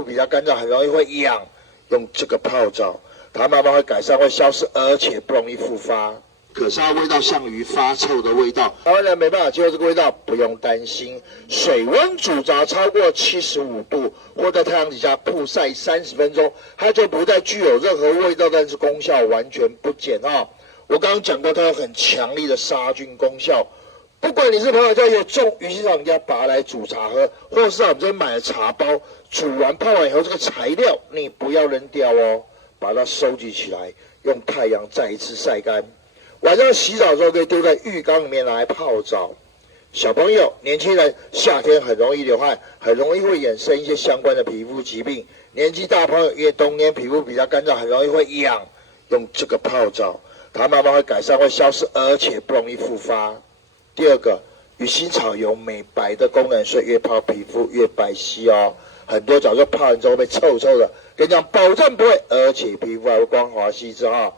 肤比较干燥，很容易会痒，用这个泡澡，它慢慢会改善，会消失，而且不容易复发。可是它味道像鱼发臭的味道，台湾人没办法接受这个味道，不用担心。水温煮炸超过75度，或在太阳底下曝晒30分钟，它就不再具有任何味道，但是功效完全不减啊！我刚刚讲过，它有很强力的杀菌功效。不管你是朋友家有种鱼腥草，你家把它来煮茶喝，或者是我们这边买的茶包，煮完泡完以后，这个材料你不要扔掉哦，把它收集起来，用太阳再一次晒干。晚上洗澡的时候可以丢在浴缸里面拿来泡澡。小朋友、年轻人夏天很容易流汗，很容易会衍生一些相关的皮肤疾病。年纪大朋友因为冬天皮肤比较干燥，很容易会痒，用这个泡澡，它慢慢会改善，会消失，而且不容易复发。第二个，鱼腥草有美白的功能，所以越泡皮肤越白皙哦。很多早就泡完之后会臭臭的，跟你讲保证不会，而且皮肤还会光滑细致哈。